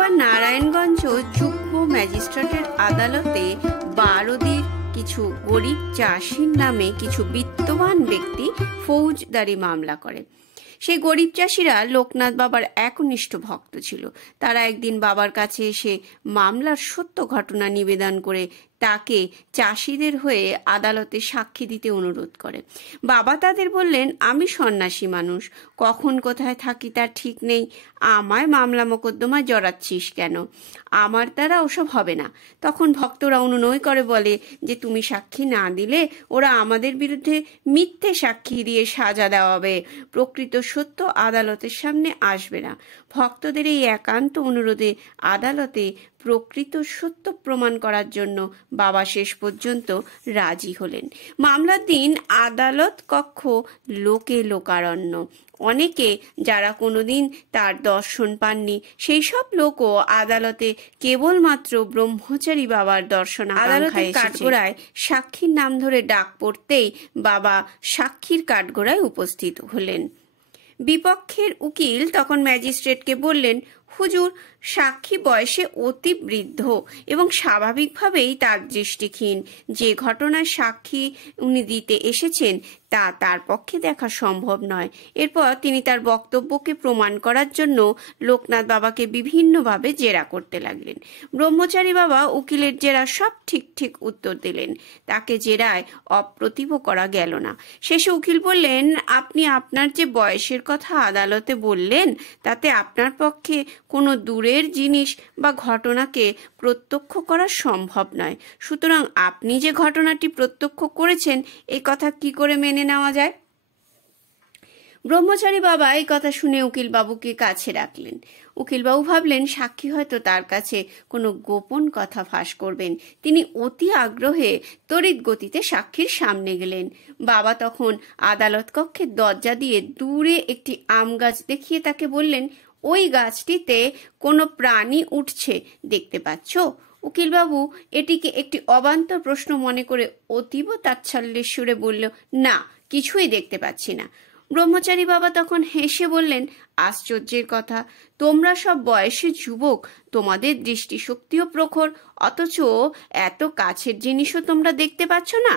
একবার নারায়ণগঞ্জ যুগ্ম ম্যাজিস্ট্রেটের আদালতে বারোদির কিছু গরিব চাষির নামে কিছু বিত্তবান ব্যক্তি ফৌজদারি মামলা করে। সেই গরিব চাষিরা লোকনাথ বাবার একনিষ্ঠ ভক্ত ছিল। তারা একদিন বাবার কাছে এসে মামলার সত্য ঘটনা নিবেদন করে তাকে চাষিদের হয়ে আদালতে সাক্ষী দিতে অনুরোধ করে। বাবা তাদের বললেন, আমি সন্ন্যাসী মানুষ, কখন কোথায় থাকি তার ঠিক নেই, আমায় মামলা মোকদ্দমায় জড়াচ্ছিস কেন? আমার দ্বারা ওসব হবে না। তখন ভক্তরা অনুনয় করে বলে যে তুমি সাক্ষী না দিলে ওরা আমাদের বিরুদ্ধে মিথ্যে সাক্ষী দিয়ে সাজা দেওয়াবে, প্রকৃত সত্য আদালতের সামনে আসবে না। ভক্তদের এই একান্ত অনুরোধে আদালতে প্রকৃত সত্য প্রমাণ করার জন্য বাবা শেষ পর্যন্ত রাজি হলেন। মামলার দিন আদালত কক্ষ লোকে লোকারণ্য। অনেকে যারা কোনোদিন তার দর্শন পাননি সেই সব লোকও আদালতে কেবলমাত্র ব্রহ্মচারী বাবার দর্শন আদালতের কাঠগোড়ায় সাক্ষীর নাম ধরে ডাক পড়তেই বাবা সাক্ষীর কাঠগোড়ায় উপস্থিত হলেন। বিপক্ষের উকিল তখন ম্যাজিস্ট্রেটকে বললেন, হুজুর, সাক্ষী বয়সে অতি বৃদ্ধ এবং স্বাভাবিকভাবেই তার দৃষ্টিহীন। যে ঘটনার সাক্ষী উনি দিতে এসেছেন তা তার পক্ষে দেখা সম্ভব নয়। এরপর তিনি তার বক্তব্যকে প্রমাণ করার জন্য লোকনাথ বাবাকে বিভিন্নভাবে জেরা করতে লাগলেন। ব্রহ্মচারী বাবা উকিলের জেরা সব ঠিক উত্তর দিলেন। তাকে জেরায় অপ্রতিভ করা গেল না। শেষে উকিল বললেন, আপনি আপনার যে বয়সের কথা আদালতে বললেন তাতে আপনার পক্ষে কোনো দূরের জিনিস বা ঘটনাকে প্রত্যক্ষ করা সম্ভব নয়। সুতরাং আপনি যে ঘটনাটি প্রত্যক্ষ করেছেন এই কথা কি করে মেনে নেওয়া যায়? ব্রহ্মচারী বাবা এই কথা শুনে উকিলবাবুকে কাছে রাখলেন। উকিলবাবু ভাবলেন সাক্ষী হয়তো তার কাছে কোনো গোপন কথা ফাঁস করবেন। তিনি অতি আগ্রহে তড়িৎ গতিতে সাক্ষীর সামনে গেলেন। বাবা তখন আদালত কক্ষের দরজা দিয়ে দূরে একটি আম গাছ দেখিয়ে তাকে বললেন, ওই গাছটিতে কোনো প্রাণী উঠছে, দেখতে পাচ্ছ? উকিলবাবু এটিকে একটি অবান্তর প্রশ্ন মনে করে অতীব তাচ্ছল্যের সুরে বলল, না, কিছুই দেখতে পাচ্ছি না। ব্রহ্মচারী বাবা তখন হেসে বললেন, আশ্চর্যের কথা, তোমরা সব বয়সে যুবক, তোমাদের দৃষ্টিশক্তিও প্রখর, অথচ এত কাছের জিনিসও তোমরা দেখতে পাচ্ছ না।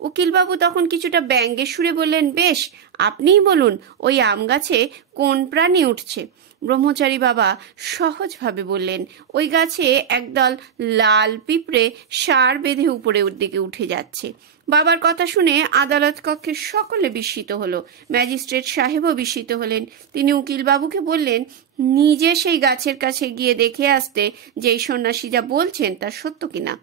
উকিলবাবু তখন কিছুটা ব্যঙ্গের সুরে বললেন, বেশ, আপনিই বলুন, ওই আম গাছে কোন প্রাণী উঠছে? ব্রহ্মচারী বাবা সহজভাবে বললেন, ওই গাছে একদল লাল পিঁপড়ে সার বেঁধে উপরের দিকে উঠে যাচ্ছে। বাবার কথা শুনে আদালত কক্ষের সকলে বিস্মিত হলো। ম্যাজিস্ট্রেট সাহেবও বিস্মিত হলেন। তিনি উকিলবাবুকে বললেন, নিজে সেই গাছের কাছে গিয়ে দেখে আসতে যে এই সন্ন্যাসী যা বলছেন তা সত্য কিনা।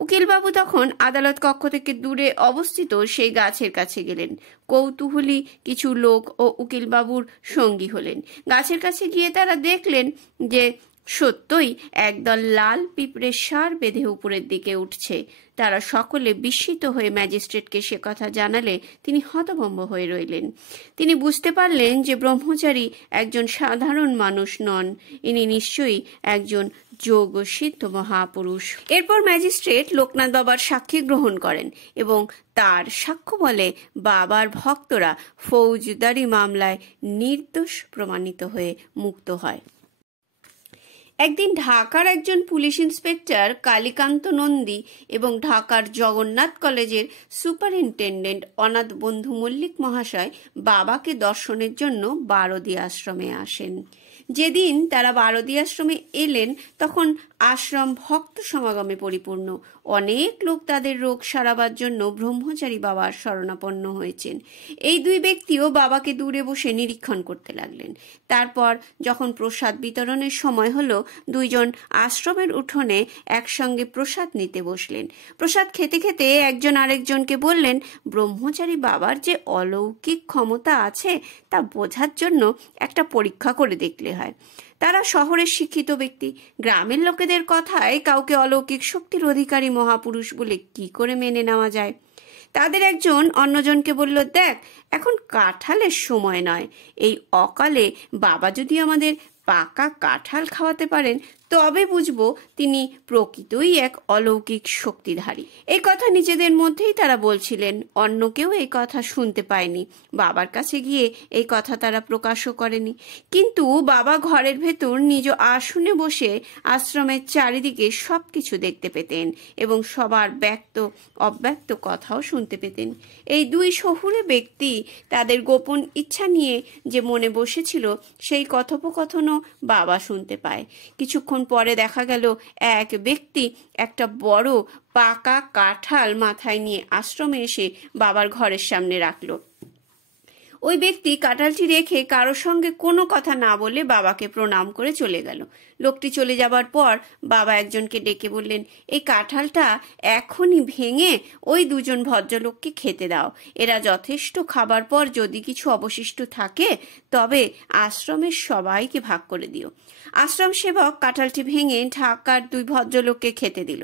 উকিলবাবু তখন আদালত কক্ষ থেকে দূরে অবস্থিত সেই গাছের কাছে গেলেন। কৌতূহলী কিছু লোক ও উকিলবাবুর সঙ্গী হলেন। গাছের কাছে গিয়ে তারা দেখলেন যে সত্যই একদল লাল পিঁপড়ে সার বেঁধে উপরের দিকে উঠছে। তারা সকলে বিস্মিত হয়ে ম্যাজিস্ট্রেটকে সে কথা জানালে তিনি হতভম্ব হয়ে রইলেন। তিনি বুঝতে পারলেন যে ব্রহ্মচারী একজন সাধারণ মানুষ নন, ইনি নিশ্চয়ই একজন যোগসিদ্ধ মহাপুরুষ। এরপর ম্যাজিস্ট্রেট লোকনাথ বাবার সাক্ষী গ্রহণ করেন এবং তার সাক্ষ্য বলে বাবার ভক্তরা ফৌজদারি মামলায় নির্দোষ প্রমাণিত হয়ে মুক্ত হয়। একদিন ঢাকার একজন পুলিশ ইন্সপেক্টর কালীকান্ত নন্দী এবং ঢাকার জগন্নাথ কলেজের সুপারিনটেন্ডেন্ট অনাথ বন্ধু মল্লিক মহাশয় বাবাকে দর্শনের জন্য বারোদি আশ্রমে আসেন। যেদিন তারা বারোদি আশ্রমে এলেন তখন আশ্রম ভক্ত সমাগমে পরিপূর্ণ। অনেক লোক তাদের রোগ সারাবার জন্য ব্রহ্মচারী বাবার শরণাপন্ন হয়েছেন। এই দুই ব্যক্তিও বাবাকে দূরে বসে নিরীক্ষণ করতে লাগলেন। তারপর যখন প্রসাদ বিতরণের সময় হলো, দুইজন আশ্রমের উঠোনে একসঙ্গে প্রসাদ নিতে বসলেন। প্রসাদ খেতে খেতে একজন আরেকজনকে বললেন, ব্রহ্মচারী বাবার যে অলৌকিক ক্ষমতা আছে তা বোঝার জন্য একটা পরীক্ষা করে দেখলে হয়। তারা শহরের শিক্ষিত ব্যক্তি, গ্রামের লোকেদের কথায় কাউকে অলৌকিক শক্তির অধিকারী মহাপুরুষ বলে কি করে মেনে নেওয়া যায়? তাদের একজন অন্যজনকে বলল, দেখ, এখন কাঁঠালের সময় নয়, এই অকালে বাবা যদি আমাদের পাকা কাঁঠাল খাওয়াতে পারেন তবে বুঝবো তিনি প্রকৃতই এক অলৌকিক শক্তিধারী। এই কথা নিজেদের মধ্যেই তারা বলছিলেন, অন্য কেউ এই কথা শুনতে পায়নি। বাবার কাছে গিয়ে এই কথা তারা প্রকাশও করেনি। কিন্তু বাবা ঘরের ভেতর নিজ আসনে বসে আশ্রমের চারিদিকে সবকিছু দেখতে পেতেন এবং সবার ব্যক্ত অব্যক্ত কথাও শুনতে পেতেন। এই দুই শহুরে ব্যক্তি তাদের গোপন ইচ্ছা নিয়ে যে মনে বসেছিল সেই কথোপকথনও বাবা শুনতে পায়। কিছুক্ষণ পরে দেখা গেল এক ব্যক্তি একটা বড় পাকা কাঁঠাল মাথায় নিয়ে আশ্রমে এসে বাবার ঘরের সামনে রাখলো। ওই ব্যক্তি কাঁঠালটি রেখে কারোর সঙ্গে কোনো কথা না বলে বাবাকে প্রণাম করে চলে গেল। লোকটি চলে যাবার পর বাবা একজনকে ডেকে বললেন, এই কাঁঠালটা এখনই ভেঙে ওই দুজন ভদ্রলোককে খেতে দাও। এরা যথেষ্ট খাবার পর যদি কিছু অবশিষ্ট থাকে তবে আশ্রমের সবাইকে ভাগ করে দিও। আশ্রম সেবক কাঁঠালটি ভেঙে ঢাকার দুই ভদ্রলোককে খেতে দিল।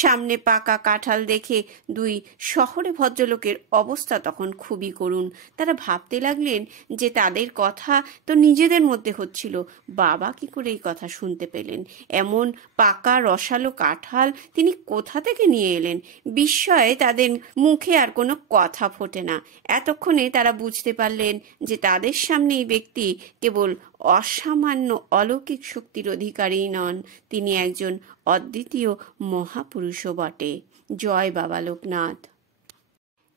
সামনে পাকা কাঁঠাল দেখে দুই শহরে ভদ্রলোকের অবস্থা তখন খুবই করুণ। তারা ভাবতে লাগলেন যে তাদের কথা তো নিজেদের মধ্যে হচ্ছিল, বাবা কি করে এই কথা শুনতে পেলেন? এমন পাকা রসালো কাঁঠাল তিনি কোথা থেকে নিয়ে এলেন? বিস্ময়ে তাদের মুখে আর কোনো কথা ফোটে না। এতক্ষণে তারা বুঝতে পারলেন যে তাদের সামনে এই ব্যক্তি কেবল অসামান্য অলৌকিক শক্তির অধিকারী নন, তিনি একজন অদ্বিতীয় মহাপুরুষও বটে। জয় বাবা লোকনাথ।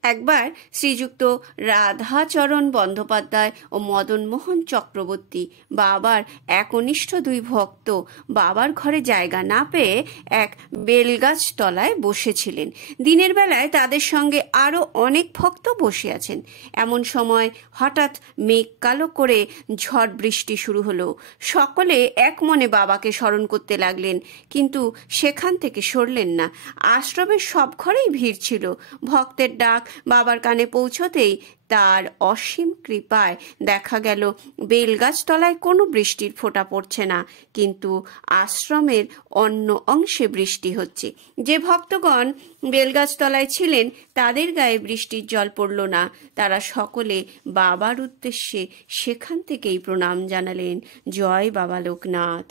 একবার শ্রীযুক্ত রাধাচরণ বন্দ্যোপাধ্যায় ও মদনমোহন চক্রবর্তী বাবার একনিষ্ঠ দুই ভক্ত বাবার ঘরে জায়গা না পেয়ে এক বেলগাছ তলায় বসেছিলেন। দিনের বেলায় তাদের সঙ্গে আরো অনেক ভক্ত বসে আছেন। এমন সময় হঠাৎ মেঘ কালো করে ঝড় বৃষ্টি শুরু হলো। সকলে এক মনে বাবাকে স্মরণ করতে লাগলেন, কিন্তু সেখান থেকে সরলেন না। আশ্রমের সব ঘরেই ভিড় ছিল। ভক্তের ডাক বাবার কানে পৌঁছতেই তার অসীম কৃপায় দেখা গেল বেলগাছ তলায় কোনো বৃষ্টির ফোঁটা পড়ছে না, কিন্তু আশ্রমের অন্য অংশে বৃষ্টি হচ্ছে। যে ভক্তগণ বেলগাছ তলায় ছিলেন তাদের গায়ে বৃষ্টির জল পড়ল না। তারা সকলে বাবার উদ্দেশ্যে সেখান থেকেই প্রণাম জানালেন। জয় বাবা লোকনাথ।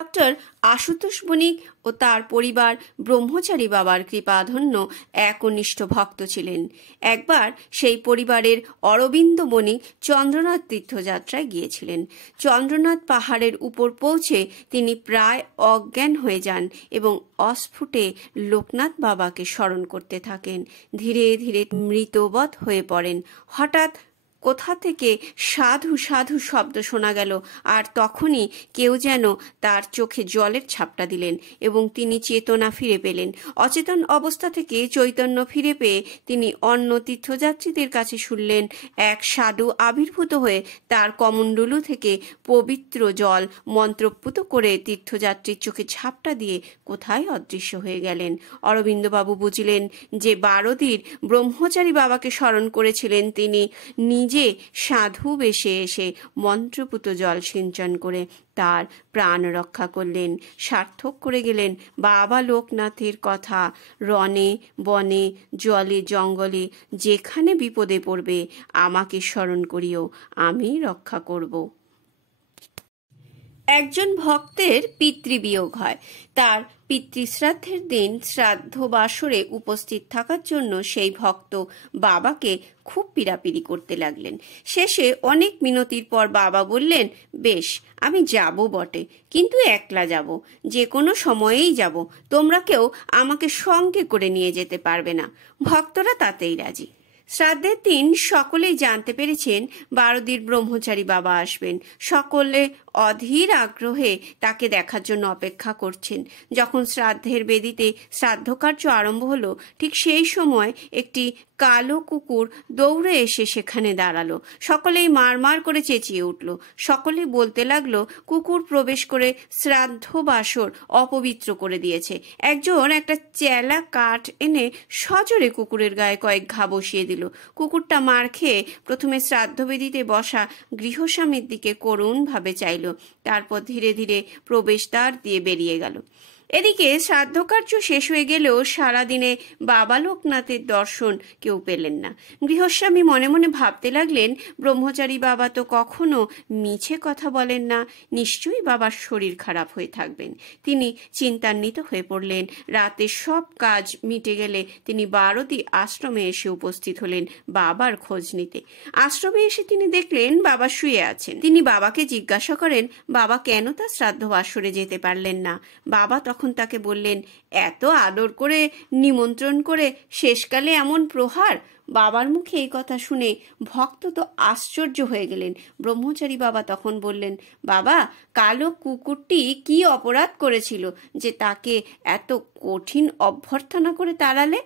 ডক্টর আশুতোষ বণিক ও তার পরিবার ব্রহ্মচারী বাবার কৃপাধন্য একনিষ্ঠ ভক্ত ছিলেন। একবার সেই পরিবারের অরবিন্দ বণিক চন্দ্রনাথ তীর্থযাত্রায় গিয়েছিলেন। চন্দ্রনাথ পাহাড়ের উপর পৌঁছে তিনি প্রায় অজ্ঞান হয়ে যান এবং অস্ফুটে লোকনাথ বাবাকে স্মরণ করতে থাকেন। ধীরে ধীরে মৃতবৎ হয়ে পড়েন। হঠাৎ কোথা থেকে সাধু সাধু শব্দ শোনা গেল, আর তখনই কেউ যেন তার চোখে জলের ঝাপটা দিলেন এবং তিনি চেতনা ফিরে পেলেন। অচেতন অবস্থা থেকে চৈতন্য ফিরে পেয়ে তিনি অন্য তীর্থযাত্রীদের কাছে শুনলেন এক সাধু আবির্ভূত হয়ে তার কমণ্ডলু থেকে পবিত্র জল মন্ত্রপুত করে তীর্থযাত্রীর চোখে ঝাপটা দিয়ে কোথায় অদৃশ্য হয়ে গেলেন। অরবিন্দবাবু বুঝলেন যে বারদির ব্রহ্মচারী বাবাকে স্মরণ করেছিলেন তিনি নিজে সাধু বেশে এসে মন্ত্রপুত জল সিঞ্চন করে তার প্রাণ রক্ষা করলেন, সার্থক করে গেলেন বাবা লোকনাথের কথা। রণে বনে জলে জঙ্গলে যেখানে বিপদে পড়বে আমাকে স্মরণ করিও, আমি রক্ষা করব। একজন ভক্তের পিতৃবিয়োগ হয়। তার পিতৃশ্রাদ্ধের দিন শ্রাদ্ধ বাসরে উপস্থিত থাকার জন্য সেই ভক্ত বাবাকে খুব পীড়াপিড়ি করতে লাগলেন। শেষে অনেক মিনতির পর বাবা বললেন, বেশ, আমি যাব বটে, কিন্তু একলা যাব, যে কোনো সময়েই যাব, তোমরা কেউ আমাকে সঙ্গে করে নিয়ে যেতে পারবে না। ভক্তরা তাতেই রাজি। শ্রাদ্ধের দিন সকলেই জানতে পেরেছেন বারদির ব্রহ্মচারী বাবা আসবেন। সকলে অধীর আগ্রহে তাকে দেখার জন্য অপেক্ষা করছেন। যখন শ্রাদ্ধের বেদিতে শ্রাদ্ধ কার্য আরম্ভ হলো, ঠিক সেই সময় একটি কালো কুকুর দৌড়ে এসে সেখানে দাঁড়ালো। সকলেই মারমার করে চেঁচিয়ে উঠল। সকলে বলতে লাগলো কুকুর প্রবেশ করে শ্রাদ্ধ বাসর অপবিত্র করে দিয়েছে। একজন একটা চেলা কাঠ এনে সজোরে কুকুরের গায়ে কয়েক ঘা বসিয়ে দিল। কুকুরটা মার খেয়ে প্রথমে শ্রাদ্ধবেদিতে বসা গৃহস্বামীর দিকে করুণ ভাবে চাইল, তারপর ধীরে ধীরে প্রবেশদ্বার দিয়ে বেরিয়ে গেল। এদিকে শ্রাদ্ধ কার্য শেষ হয়ে গেলেও সারাদিনে বাবা লোকনাথের দর্শন কেউ পেলেন না। গৃহস্বামী মনে মনে ভাবতে লাগলেন, ব্রহ্মচারী বাবা তো কখনো মিছে কথা বলেন না, নিশ্চয়ই বাবার শরীর খারাপ হয়ে থাকবেন। তিনি চিন্তান্বিত হয়ে পড়লেন। রাতে সব কাজ মিটে গেলে তিনি বারোদি আশ্রমে এসে উপস্থিত হলেন বাবার খোঁজ নিতে। আশ্রমে এসে তিনি দেখলেন বাবা শুয়ে আছেন। তিনি বাবাকে জিজ্ঞাসা করেন বাবা কেন তার শ্রাদ্ধ বাসরে যেতে পারলেন না। বাবা তখন তাকে বললেন, এত আদর করে নিমন্ত্রণ করে শেষকালে এমন প্রহার। বাবার মুখে এই কথা শুনে ভক্ত তো আশ্চর্য হয়ে গেলেন। ব্রহ্মচারী বাবা তখন বললেন, বাবা, কালো কুকুরটি কি অপরাধ করেছিল যে তাকে এত কঠিন অভ্যর্থনা করে তাড়ালে?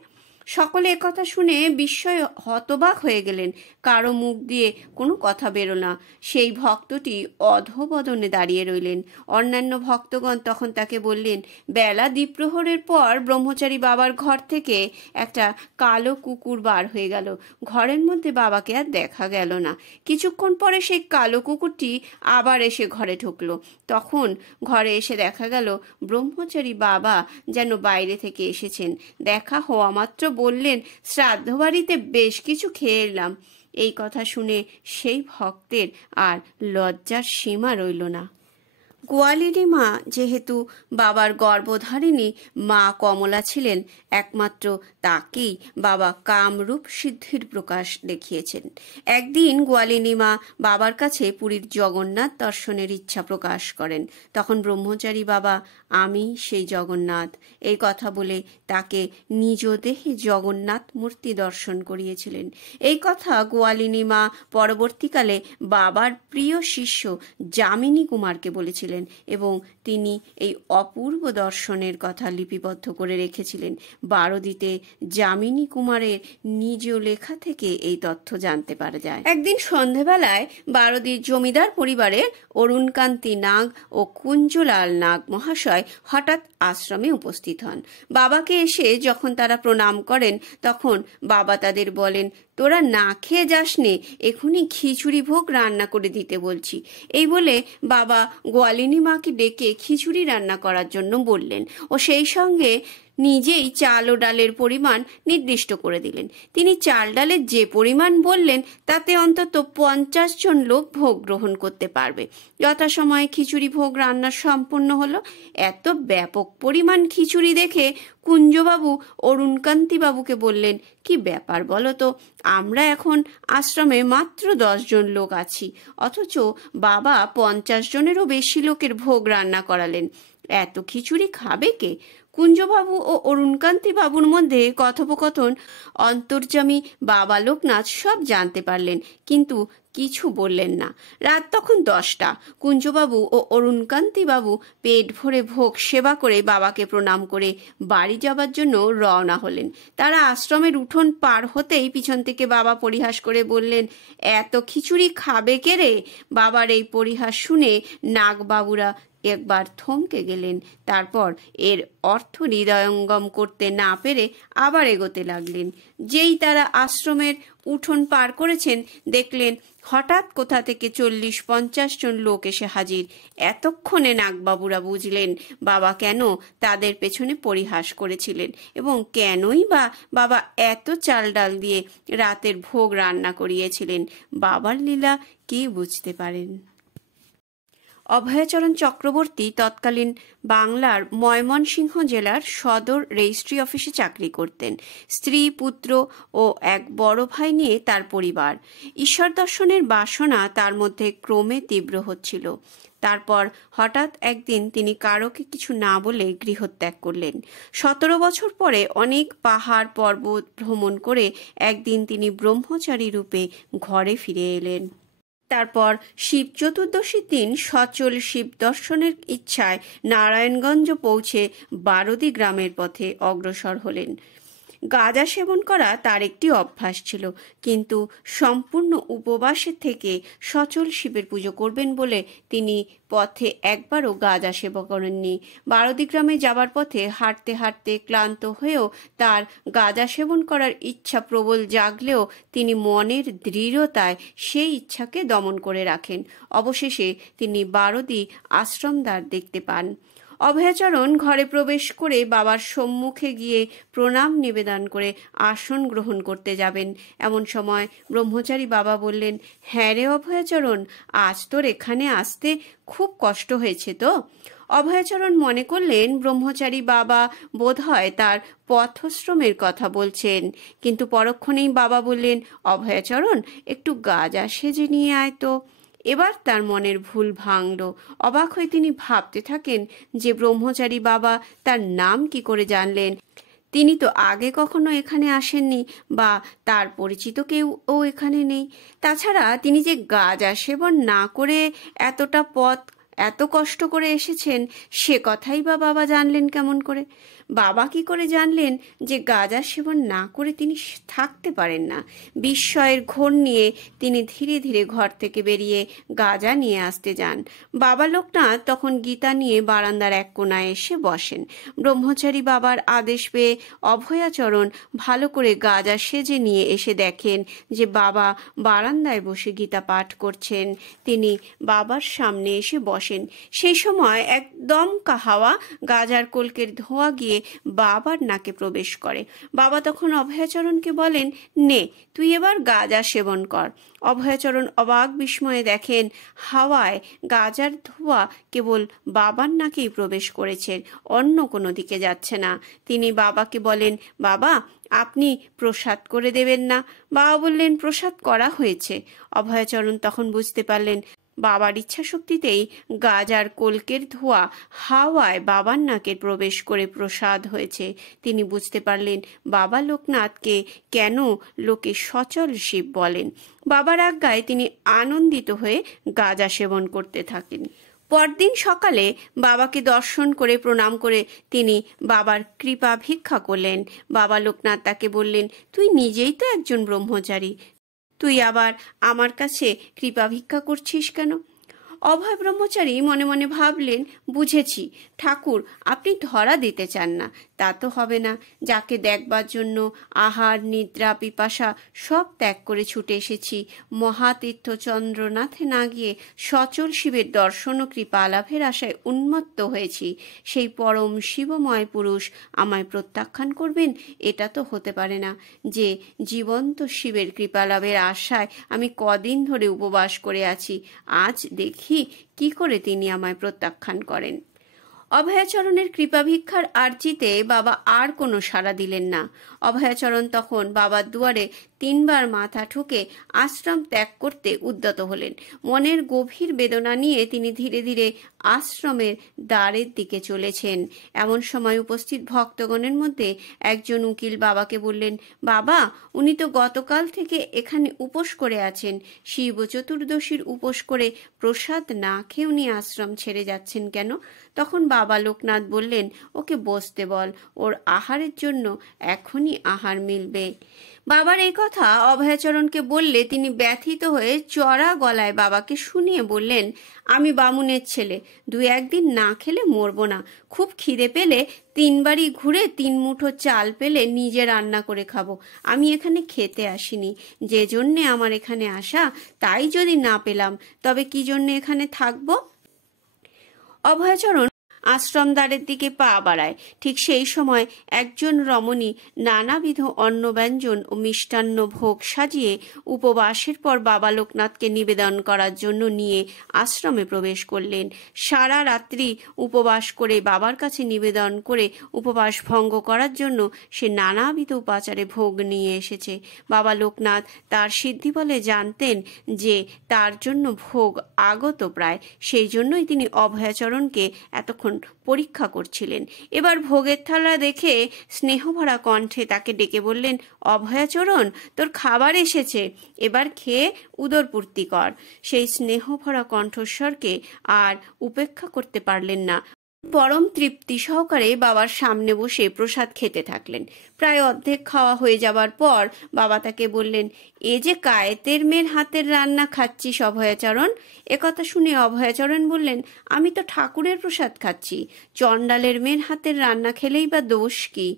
সকলে একথা শুনে বিস্ময়ে হতবাক হয়ে গেলেন। কারো মুখ দিয়ে কোনো কথা বেরো না। সেই ভক্তটি অধোবদনে দাঁড়িয়ে রইলেন। অন্যান্য ভক্তগণ তখন তাকে বললেন, বেলা দ্বিপ্রহরের পর ব্রহ্মচারী বাবার ঘর থেকে একটা কালো কুকুর বার হয়ে গেল। ঘরের মধ্যে বাবাকে আর দেখা গেল না। কিছুক্ষণ পরে সেই কালো কুকুরটি আবার এসে ঘরে ঢুকলো। তখন ঘরে এসে দেখা গেল ব্রহ্মচারী বাবা যেন বাইরে থেকে এসেছেন। দেখা হওয়া মাত্র বললেন, শ্রাদ্ধ বাড়িতে বেশ কিছু খেয়ে এলাম। এই কথা শুনে সেই ভক্তের আর লজ্জার সীমা রইল না। গোয়ালিনী মা যেহেতু বাবার গর্ভধারিণী মা কমলা ছিলেন, একমাত্র তাকেই বাবা কামরূপ সিদ্ধির প্রকাশ দেখিয়েছেন। একদিন গোয়ালিনী মা বাবার কাছে পুরীর জগন্নাথ দর্শনের ইচ্ছা প্রকাশ করেন। তখন ব্রহ্মচারী বাবা, আমি সেই জগন্নাথ, এই কথা বলে তাকে নিজ দেহে জগন্নাথ মূর্তি দর্শন করিয়েছিলেন। এই কথা গোয়ালিনী মা পরবর্তীকালে বাবার প্রিয় শিষ্য যামিনী কুমারকে বলেছিলেন এবং তিনি এই অপূর্ব দর্শনের কথা লিপিবদ্ধ করে রেখেছিলেন। বারোদিতে যামিনী কুমারের নিজ লেখা থেকে এই তথ্য জানতে পারা যায়। একদিন সন্ধেবেলায় বারোদির জমিদার পরিবারের অরুণকান্তি নাগ ও কুঞ্জলাল নাগ মহাশয় হঠাৎ আশ্রমে উপস্থিত হন। বাবাকে এসে যখন তারা প্রণাম করেন তখন বাবা তাদের বলেন, তোরা না খেয়ে যাস নে, এখনই খিচুড়ি ভোগ রান্না করে দিতে বলছি। এই বলে বাবা গোয়ালিনী মাকে ডেকে খিচুড়ি রান্না করার জন্য বললেন ও সেই সঙ্গে নিজেই চাল ও ডালের পরিমাণ নির্দিষ্ট করে দিলেন। তিনি চাল ডালের যে পরিমাণ বললেন তাতে অন্তত 50 জন লোক ভোগ গ্রহণ করতে পারবে। যথাসময়ে খিচুড়ি ভোগ রান্না সম্পন্ন হলো। এত ব্যাপক পরিমাণ খিচুড়ি দেখে কুঞ্জবাবু অরুণকান্তি বাবুকে বললেন, কি ব্যাপার বলো তো, আমরা এখন আশ্রমে মাত্র 10 জন লোক আছি, অথচ বাবা 50 জনেরও বেশি লোকের ভোগ রান্না করালেন। এত খিচুড়ি খাবে কে? কুঞ্জবাবু ও অরুণকান্তি বাবুর মধ্যে কথোপকথন অন্তর্যামী বাবা লোকনাথ সব জানতে পারলেন, কিন্তু কিছু বললেন না। রাত তখন 10টা। কুঞ্জবাবু ও অরুণকান্তি বাবু পেট ভরে ভোগ সেবা করে বাবাকে প্রণাম করে বাড়ি যাবার জন্য রওনা হলেন। তারা আশ্রমের উঠোন পার হতেই পিছন থেকে বাবা পরিহাস করে বললেন, এত খিচুড়ি খাবে কে রে? বাবার এই পরিহাস শুনে নাগবাবুরা একবার থমকে গেলেন। তারপর এর অর্থ হৃদয়ঙ্গম করতে না পেরে আবার এগোতে লাগলেন। যেই তারা আশ্রমের উঠোন পার করেছেন দেখলেন হঠাৎ কোথা থেকে 40-50 জন লোক এসে হাজির। এতক্ষণে নাগবাবুরা বুঝলেন বাবা কেন তাদের পেছনে পরিহাস করেছিলেন এবং কেনই বা বাবা এত চাল ডাল দিয়ে রাতের ভোগ রান্না করিয়েছিলেন। বাবার লীলা কে বুঝতে পারেন? অভয়চরণ চক্রবর্তী তৎকালীন বাংলার ময়মনসিংহ জেলার সদর রেজিস্ট্রি অফিসে চাকরি করতেন। স্ত্রী, পুত্র ও এক বড় ভাই নিয়ে তার পরিবার। ঈশ্বর দর্শনের বাসনা তার মধ্যে ক্রমে তীব্র হচ্ছিল। তারপর হঠাৎ একদিন তিনি কারোকে কিছু না বলে গৃহত্যাগ করলেন। 17 বছর পরে অনেক পাহাড় পর্বত ভ্রমণ করে একদিন তিনি ব্রহ্মচারী রূপে ঘরে ফিরে এলেন। তারপর শিব চতুর্দশীর দিন সচল শিব দর্শনের ইচ্ছায় নারায়ণগঞ্জ পৌঁছে বারোদি গ্রামের পথে অগ্রসর হলেন। গাঁজা সেবন করা তার একটি অভ্যাস ছিল, কিন্তু সম্পূর্ণ উপবাসের থেকে সচল শিবের পুজো করবেন বলে তিনি পথে একবারও গাঁজা সেবন করেননি। বারোদি গ্রামে যাবার পথে হাঁটতে হাঁটতে ক্লান্ত হয়েও তার গাঁজা সেবন করার ইচ্ছা প্রবল জাগলেও তিনি মনের দৃঢ়তায় সেই ইচ্ছাকে দমন করে রাখেন। অবশেষে তিনি বারোদি আশ্রমদ্বার দেখতে পান। অভয়াচরণ ঘরে প্রবেশ করে বাবার সম্মুখে গিয়ে প্রণাম নিবেদন করে আসন গ্রহণ করতে যাবেন। এমন সময় ব্রহ্মচারী বাবা বললেন, হ্যাঁ রে অভয়াচরণ, আজ তোর এখানে আসতে খুব কষ্ট হয়েছে তো? অভয়াচরণ মনে করলেন ব্রহ্মচারী বাবা বোধহয় তার পথশ্রমের কথা বলছেন, কিন্তু পরক্ষণেই বাবা বললেন, অভয়াচরণ, একটু গাঁজা সেজে নিয়ে আয় তো। এবার তার মনের ভুল ভাঙল। অবাক হয়ে তিনি ভাবতে থাকেন যে ব্রহ্মচারী বাবা তার নাম কি করে জানলেন। তিনি তো আগে কখনো এখানে আসেননি, বা তার পরিচিত কেউ এখানে নেই। তাছাড়া তিনি যে গাঁজা সেবন না করে এতটা পথ এত কষ্ট করে এসেছেন, সে কথাই বা বাবা জানলেন কেমন করে? বাবা কি করে জানলেন যে গাঁজা সেবন না করে তিনি থাকতে পারেন না? বিস্ময়ের ঘোর নিয়ে তিনি ধীরে ধীরে ঘর থেকে বেরিয়ে গাঁজা নিয়ে আসতে যান। বাবা লোকনাথ তখন গীতা নিয়ে বারান্দার এক কোণায় এসে বসেন। ব্রহ্মচারী বাবার আদেশ পেয়ে অভয়াচরণ ভালো করে গাঁজা সেজে নিয়ে এসে দেখেন যে বাবা বারান্দায় বসে গীতা পাঠ করছেন। তিনি বাবার সামনে এসে বসেন। সেই সময় একদম হাওয়া গাঁজার কলকের ধোঁয়া গিয়ে বাবার নাকে প্রবেশ করে। বাবা তখন অভয়াচরণকে বলেন, নে, তুই এবার গাঁজা সেবন কর। অভয়াচরণ অবাক বিস্ময়ে দেখেন হাওয়ায় গাঁজার ধোঁয়া কেবল বাবার নাকেই প্রবেশ করেছে, অন্য কোনো দিকে যাচ্ছে না। তিনি বাবাকে বলেন, বাবা, আপনি প্রসাদ করে দেবেন না? বাবা বললেন, প্রসাদ করা হয়েছে। অভয়াচরণ তখন বুঝতে পারলেন বাবার ইচ্ছা শক্তিতেই গাঁজার কলকের ধোঁয়া হাওয়ায় বাবার নাকে প্রবেশ করে প্রসাদ হয়েছে। তিনি বুঝতে পারলেন বাবা লোকনাথকে কেন লোকে সচল শিব বলেন। বাবার আজ্ঞায় তিনি আনন্দিত হয়ে গাঁজা সেবন করতে থাকেন। পরদিন সকালে বাবাকে দর্শন করে প্রণাম করে তিনি বাবার কৃপা ভিক্ষা করলেন। বাবা লোকনাথ তাকে বললেন, তুই নিজেই তো একজন ব্রহ্মচারী, তুই আবার আমার কাছে কৃপা ভিক্ষা করছিস কেন? অভয় ব্রহ্মচারী মনে মনে ভাবলেন, বুঝেছি, ঠাকুর আপনি ধরা দিতে চান না, তা তো হবে না। যাকে দেখবার জন্য আহার নিদ্রা পিপাসা সব ত্যাগ করে ছুটে এসেছি, মহাতীর্থ চন্দ্রনাথে না গিয়ে সচল শিবের দর্শন ও কৃপা লাভের আশায় উন্মত্ত হয়েছি, সেই পরম শিবময় পুরুষ আমায় প্রত্যাখ্যান করবেন? এটা তো হতে পারে না যে জীবন্ত শিবের কৃপা লাভের আশায় আমি কদিন ধরে উপবাস করে আছি, আজ দেখি কি করে তিনি আমায় প্রত্যাখ্যান করেন। অভয়াচরণের কৃপা ভিক্ষার আর্জিতে বাবা আর কোনো সাড়া দিলেন না। অভয়াচরণ তখন বাবার দুয়ারে 3 বার মাথা ঠুকে আশ্রম ত্যাগ করতে উদ্যত হলেন। মনের গভীর বেদনা নিয়ে তিনি ধীরে ধীরে আশ্রমের দ্বারের দিকে চলেছেন। এমন সময় উপস্থিত ভক্তগণের মধ্যে একজন উকিল বাবাকে বললেন, বাবা, উনি তো গতকাল থেকে এখানে উপোস করে আছেন, শিব চতুর্দশীর উপোস করে প্রসাদ না খেয়ে উনি আশ্রম ছেড়ে যাচ্ছেন কেন? তখন বাবা লোকনাথ বললেন, ওকে বসতে বল, ওর আহারের জন্য এখনই আহার মিলবে। বাবার এই কথা অভয়াচরণকে বললে তিনি ব্যথিত হয়ে চড়া গলায় বাবাকে শুনিয়ে বললেন, আমি বামুনের ছেলে, 2-1 দিন না খেলে মরবো না। খুব খিদে পেলে 3 বাড়ি ঘুরে 3 মুঠো চাল পেলে নিজে রান্না করে খাবো। আমি এখানে খেতে আসিনি, যে জন্যে আমার এখানে আসা, তাই যদি না পেলাম তবে কি জন্যে এখানে থাকবো? অভয়াচরণ আশ্রমদ্বারের দিকে পা বাড়ায়। ঠিক সেই সময় একজন রমণী নানাবিধ অন্নব্যঞ্জন ও মিষ্টান্ন ভোগ সাজিয়ে উপবাসের পর বাবা লোকনাথকে নিবেদন করার জন্য নিয়ে আশ্রমে প্রবেশ করলেন। সারা রাত্রি উপবাস করে বাবার কাছে নিবেদন করে উপবাস ভঙ্গ করার জন্য সে নানাবিধ উপাচারে ভোগ নিয়ে এসেছে। বাবা লোকনাথ তার সিদ্ধি বলে জানতেন যে তার জন্য ভোগ আগত প্রায়, সেই জন্যই তিনি অভয়াচরণকে এতক্ষণ পরীক্ষা করছিলেন। এবার ভোগের থালা দেখে স্নেহভরা কণ্ঠে তাকে ডেকে বললেন, অভয়াচরণ, তোর খাবার এসেছে, এবার খেয়ে উদরপূর্তি কর। সেই স্নেহভরা কণ্ঠস্বরকে আর উপেক্ষা করতে পারলেন না। পরম তৃপ্তি সহকারে বাবার সামনে বসে প্রসাদ খেতে থাকলেন। প্রায় অর্ধেক খাওয়া হয়ে যাবার পর বাবা তাকে বললেন, এ যে কায়েতের মেয়ের হাতের রান্না খাচ্ছিস অভয়াচরণ? একথা শুনে অভয়াচরণ বললেন, আমি তো ঠাকুরের প্রসাদ খাচ্ছি, চণ্ডালের মেয়ের হাতের রান্না খেলেই বা দোষ কি?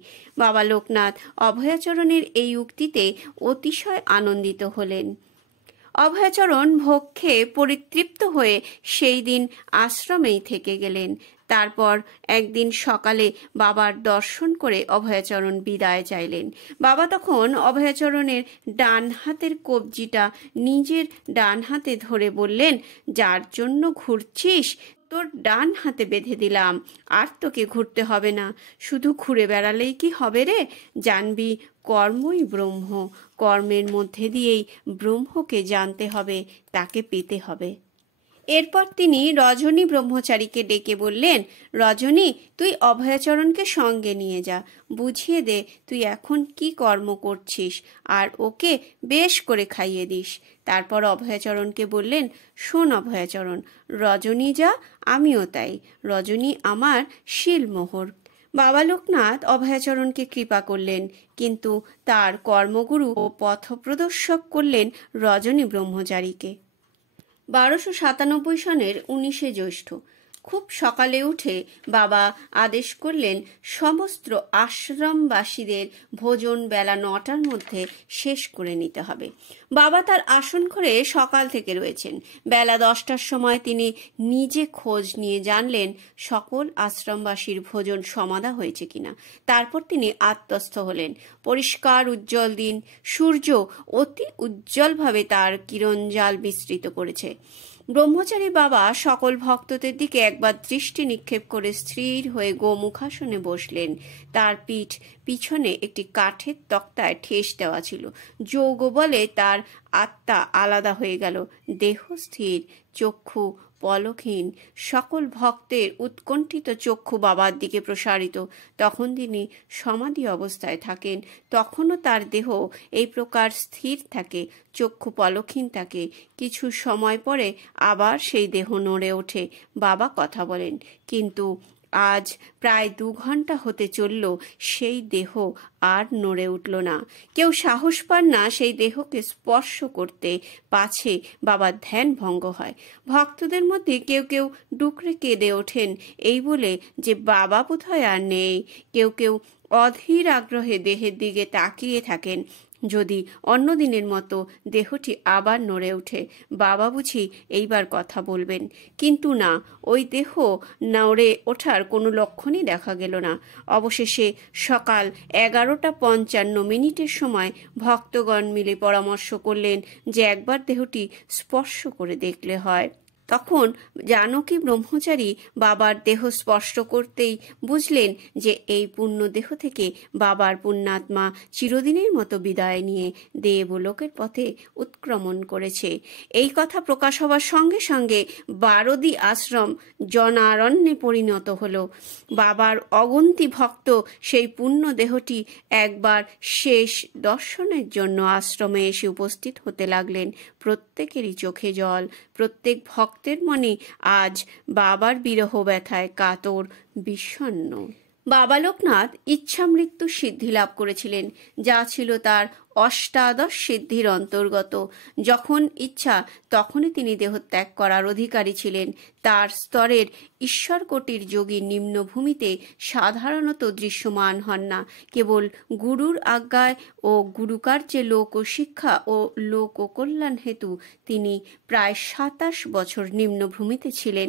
বাবা লোকনাথ অভয়াচরণের এই উক্তিতে অতিশয় আনন্দিত হলেন। অভয়াচরণ ভোগ খেয়ে পরিতৃপ্ত হয়ে সেই দিন আশ্রমেই থেকে গেলেন। তারপর একদিন সকালে বাবার দর্শন করে অভয়াচরণ বিদায় চাইলেন। বাবা তখন অভয়াচরণের ডান হাতের কবজিটা নিজের ডান হাতে ধরে বললেন, যার জন্য ঘুরছিস তোর ডান হাতে বেঁধে দিলাম, আর তোকে ঘুরতে হবে না। শুধু ঘুরে বেড়ালেই কি হবে রে? জানবি কর্মই ব্রহ্ম, কর্মের মধ্যে দিয়েই ব্রহ্মকে জানতে হবে, তাকে পেতে হবে। এরপর তিনি রজনী ব্রহ্মচারীকে ডেকে বললেন, রজনী, তুই অভয়াচরণকে সঙ্গে নিয়ে যা, বুঝিয়ে দে তুই এখন কি কর্ম করছিস, আর ওকে বেশ করে খাইয়ে দিস। তারপর অভয়াচরণকে বললেন, শোন অভয়াচরণ, রজনী যা আমিও তাই, রজনী আমার শিলমোহর। বাবা লোকনাথ অভয়াচরণকে কৃপা করলেন, কিন্তু তার কর্মগুরু ও পথপ্রদর্শক করলেন রজনী ব্রহ্মচারীকে। 1297 সনের 19শে জ্যৈষ্ঠ খুব সকালে উঠে বাবা আদেশ করলেন সমস্ত আশ্রমবাসীদের ভোজন বেলা 9টার মধ্যে শেষ করে নিতে হবে। বাবা তার আসন ঘরে সকাল থেকে রয়েছেন। বেলা 10টার সময় তিনি নিজে খোঁজ নিয়ে জানলেন সকল আশ্রমবাসীর ভোজন সমাধা হয়েছে কিনা। তারপর তিনি আত্মস্থ হলেন। পরিষ্কার উজ্জ্বল দিন, সূর্য অতি উজ্জ্বলভাবে তার কিরণজাল বিস্তৃত করেছে। ব্রহ্মচারী বাবা সকল ভক্তদের দিকে একবার দৃষ্টি নিক্ষেপ করে স্থির হয়ে গোমুখাসনে বসলেন। তার পিছনে একটি কাঠের তক্তায় ঠেস দেওয়া ছিল। যোগ বলে তার আত্মা আলাদা হয়ে গেল। দেহ স্থির, চক্ষু পলকহীন। সকল ভক্তের উৎকণ্ঠিত চক্ষু বাবার দিকে প্রসারিত। তখন তিনি সমাধি অবস্থায় থাকেন। তখনও তার দেহ এই প্রকার স্থির থাকে, চক্ষু পলকহীন থাকে। কিছু সময় পরে আবার সেই দেহ নড়ে ওঠে। বাবা কথা বলেন, কিন্তু আজ প্রায় 2 ঘন্টা হতে চলল, সেই দেহ আর নড়ে উঠল না। কেউ সাহস পান না সেই দেহকে স্পর্শ করতে, পাছে বাবার ধ্যান ভঙ্গ হয়। ভক্তদের মধ্যে কেউ কেউ ডুকরে কেঁদে ওঠেন এই বলে যে বাবা বোধহয় আর নেই। কেউ কেউ অধীর আগ্রহে দেহের দিকে তাকিয়ে থাকেন, যদি অন্য দিনের মতো দেহটি আবার নড়ে ওঠে, বাবা বুঝি এইবার কথা বলবেন। কিন্তু না, ওই দেহ নড়ে ওঠার কোনো লক্ষণই দেখা গেল না। অবশেষে সকাল 11:55 সময় ভক্তগণ মিলে পরামর্শ করলেন যে একবার দেহটি স্পর্শ করে দেখলে হয়। তখন জানকী ব্রহ্মচারী বাবার দেহ স্পর্শ করতেই বুঝলেন যে এই পুণ্য দেহ থেকে বাবার পুণ্যাত্মা চিরদিনের মতো বিদায় নিয়ে দেবলোকের পথে উৎক্রমণ করেছে। এই কথা প্রকাশ হওয়ার সঙ্গে সঙ্গে বারদি আশ্রম জনারণ্যে পরিণত হলো। বাবার অগন্তি ভক্ত সেই পুণ্য দেহটি একবার শেষ দর্শনের জন্য আশ্রমে এসে উপস্থিত হতে লাগলেন। প্রত্যেকেরই চোখে জল, প্রত্যেক ভক্তের মনে আজ বাবার বিরহ ব্যথায় কাতর, বিষণ্ণ। বাবা লোকনাথ ইচ্ছা মৃত্যু সিদ্ধি লাভ করেছিলেন, যা ছিল তার অষ্টাদশ সিদ্ধির অন্তর্গত। যখন ইচ্ছা তখনই তিনি দেহত্যাগ করার অধিকারী ছিলেন। তার স্তরের ঈশ্বরকোটির যোগী নিম্নভূমিতে সাধারণত দৃশ্যমান হন না। কেবল গুরুর আজ্ঞায় ও গুরুকার্যে লোক শিক্ষা ও লোক কল্যাণ হেতু তিনি প্রায় 27 বছর নিম্নভূমিতে ছিলেন।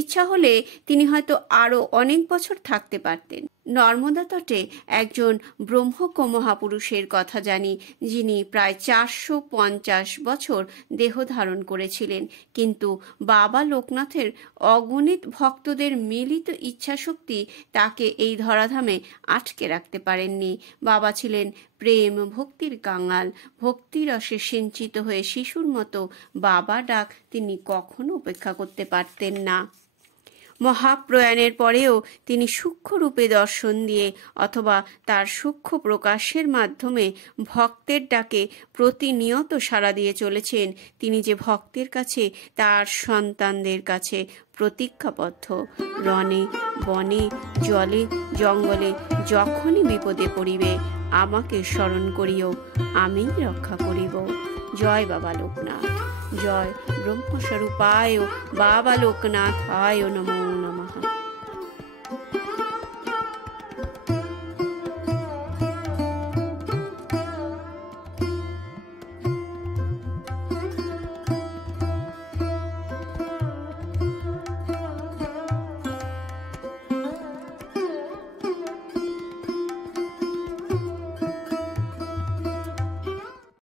ইচ্ছা হলে তিনি হয়তো আরও অনেক বছর থাকতে পারতেন। নর্মদা তটে একজন ব্রহ্মজ্ঞ মহাপুরুষের কথা জানি, যিনি প্রায় 450 বছর দেহ ধারণ করেছিলেন, কিন্তু বাবা লোকনাথের অগণিত ভক্তদের মিলিত ইচ্ছাশক্তি তাকে এই ধরাধামে আটকে রাখতে পারেননি। বাবা ছিলেন প্রেম ভক্তির কাঙাল। ভক্তিরসে সিঞ্চিত হয়ে শিশুর মতো বাবা ডাক তিনি কখনো উপেক্ষা করতে পারতেন না। মহাপ্রয়াণের পরেও তিনি সূক্ষ্ম রূপে দর্শন দিয়ে অথবা তার সূক্ষ্ম প্রকাশের মাধ্যমে ভক্তের ডাকে প্রতিনিয়ত সাড়া দিয়ে চলেছেন। তিনি যে ভক্তের কাছে, তার সন্তানদের কাছে প্রতিজ্ঞাবদ্ধ। রণে বনে জলে জঙ্গলে যখনই বিপদে পড়িবে আমাকে স্মরণ করিও, আমি রক্ষা করিব। জয় বাবা লোকনাথ। জয় ব্রহ্মস্বরূপায় বাবা লোকনাথায় নমো নমঃ।